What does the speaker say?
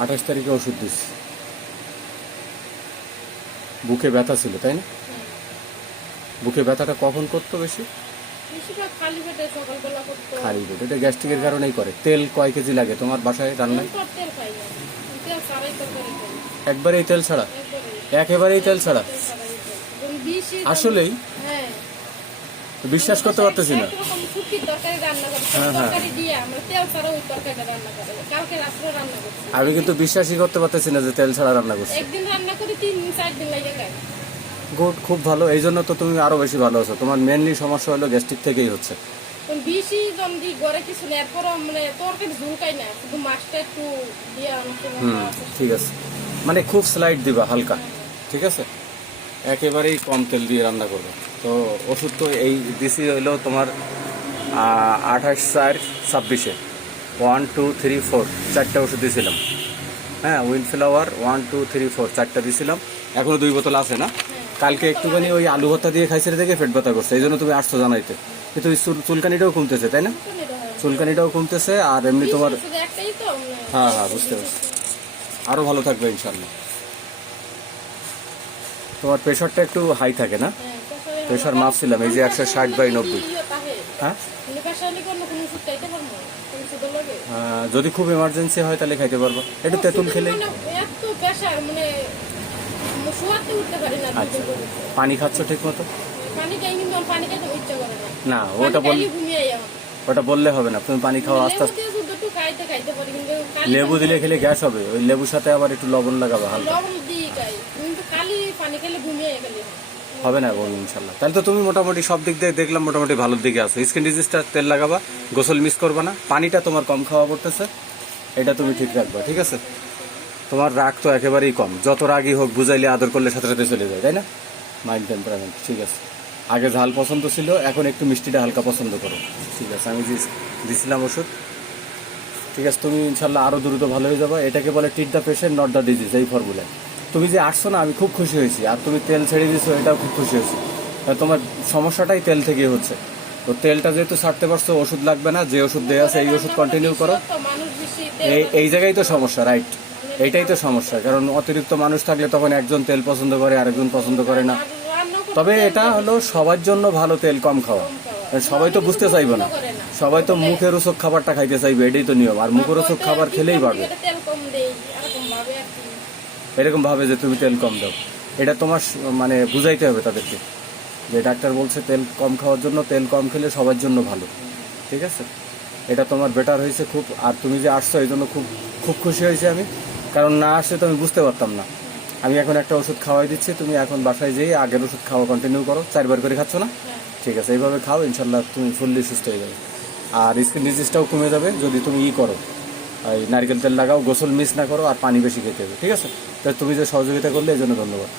28 তারিখে ওষুধ দিচ্ছি। বুকে ব্যথা ছিল তাই না? বুকে ব্যথাটা কখন করতো বেশি? খালি পেটে সকালবেলা করতো। খালি পেটে, এটা গ্যাস্ট্রিকের কারণেই করে। তেল কয় কেজি লাগে তোমার বাসায় রান্নায়? তেল খাই না, তেল ছাড়াই তরকারি খাই। একবারেই তেল ছাড়া? একেবারেই তেল ছাড়া? আসলেই হ্যাঁ, বিশ্বাস করতে পারতেছি না। একরকম শুটকির তরকারি রান্না করি, তরকারি দিয়ে আমরা তেল ছাড়া ওই তরকারিটা রান্না করি। কালকে রাত্রে রান্না করছি। আমি কিন্তু বিশ্বাসই করতে পারতেছি না যে তেল ছাড়া রান্না করছি। একদিন রান্না করি 3-4 দিন লাগে খাই। গুড, খুব ভালো। এই জন্য তো তুমি আরো বেশি ভালো আছো। তোমার মেনলি সমস্যা হলো গ্যাস্ট্রিক থেকেই হচ্ছে। বেশি জলদি ঘরে কিছু নেই, এরপর মানে তরকারি ঝুলকাই না, শুধু মাছটা একটু দিয়ে ঠিক আছে, মানে খুব স্লাইড দিবা হালকা, ঠিক আছে? একেবারেই কম তেল দিয়ে রান্না করবে। তো ওষুধ তো এই দিছি হইলো তোমার 28/4/26 1 2 3 4 4টা ওষুধ দিয়েছিলাম। হ্যাঁ, উইন্ডফ্লাওয়ার 1 2 3 4 4টা দিয়েছিলাম। এখনো 2 বোতল আছে না? কালকে একটুখানি ওই আলু ভর্তা দিয়ে খাইছে দেখে পেট ব্যথা করছে, এই জন্য তুমি আসছো জানাইতে। কিন্তু ওই চুলকানিটাও কমতেছে তাই না? চুলকানিটাও কমতেছে, আর এমনি তোমার হ্যাঁ হ্যাঁ বুঝতে পারছি। আরও ভালো থাকবে ইনশাল্লাহ। তোমার প্রেশারটা একটু হাই থাকে না? প্রেশার মাপছিলাম, এই যে 160/90। হ্যাঁ, যদি খুব এমার্জেন্সি হয় তাহলে খাইতে পারবো। একটু তেঁতুল খেলে। আচ্ছা, পানি খাচ্ছ ঠিক মতো? না, ওটা বললে হবে না, তুমি পানি খাওয়া আস্তে আস্তে। লেবু দিলে খেলে গ্যাস হবে, ওই লেবুর সাথে আবার একটু লবণ লাগাবে হালকা। হবে না বলুন ইনশাল্লাহ। তাহলে তো তুমি মোটামুটি সব দিক দিয়ে দেখলাম মোটামুটি ভালোর দিকে আছো। স্কিন ডিজিজটা তেল লাগাবা, গোসল মিস করবা না, পানিটা তোমার কম খাওয়া পড়তেছে, এটা তুমি ঠিক রাখবা, ঠিক আছে? তোমার রাগ তো একেবারেই কম, যত রাগই হোক বুঝাইলে আদর করলে সাথে সাথে চলে যায়, তাই না? মাইন্ড টেম্পারামেন্ট ঠিক আছে। আগে ঝাল পছন্দ ছিল, এখন একটু মিষ্টিটা হালকা পছন্দ করো, ঠিক আছে? আমি দিছিলাম ওষুধ, ঠিক আছে? তুমি ইনশাল্লাহ আরও দ্রুত ভালো হয়ে যাবে। এটাকে বলে treat the patient not the disease, এই ফর্মুলায়। তুমি যে আসছো না, আমি খুব খুশি হয়েছি। আর তুমি তেল ছেড়ে দিয়েছো, এটাও খুব খুশি হয়েছি। তোমার সমস্যাটাই তেল থেকে হচ্ছে। তো তেলটা যেহেতু ছাড়তে পারছো, ওষুধ লাগবে না, যে ওষুধ দেওয়া আছে এই ওষুধ কন্টিনিউ করো। এই জায়গায় তো সমস্যা, রাইট? এইটাই তো সমস্যা, কারণ অতিরিক্ত মানুষ থাকলে তখন একজন তেল পছন্দ করে, আরেকজন পছন্দ করে না। তবে এটা হলো সবার জন্য ভালো, তেল কম খাওয়া। সবাই তো বুঝতে চাইবে না, সবাই তো মুখের রোচক খাবারটা খাইতে চাইবে, এটাই তো নিয়ম। আর মুখের রোচক খাবার খেলেই বাড়বে। এরকম ভাবে যে তুমি তেল কম দাও, এটা তোমার মানে বুঝাইতে হবে তাদেরকে যে ডাক্তার বলছে তেল কম খাওয়ার জন্য, তেল কম খেলে সবার জন্য ভালো, ঠিক আছে? এটা তোমার বেটার হয়েছে খুব। আর তুমি যে আসছো এই জন্য খুব খুব খুশি হয়েছি আমি, কারণ না আসলে তো আমি বুঝতে পারতাম না। আমি এখন একটা ওষুধ খাওয়াই দিচ্ছি, তুমি এখন বাসায় যেয়ে আগের ওষুধ খাওয়া কন্টিনিউ করো। 4 বার করে খাচ্ছ না? ঠিক আছে, এইভাবে খাও, ইনশাল্লাহ তুমি ফুললি সুস্থ হয়ে যাবে। আর স্কিন ডিজিজটাও কমে যাবে যদি তুমি করো, এই নারকেল তেল লাগাও, গোসল মিস না করো, আর পানি বেশি খেতে হবে, ঠিক আছে? তাই তুমি যে সহযোগিতা করলে এই জন্য ধন্যবাদ।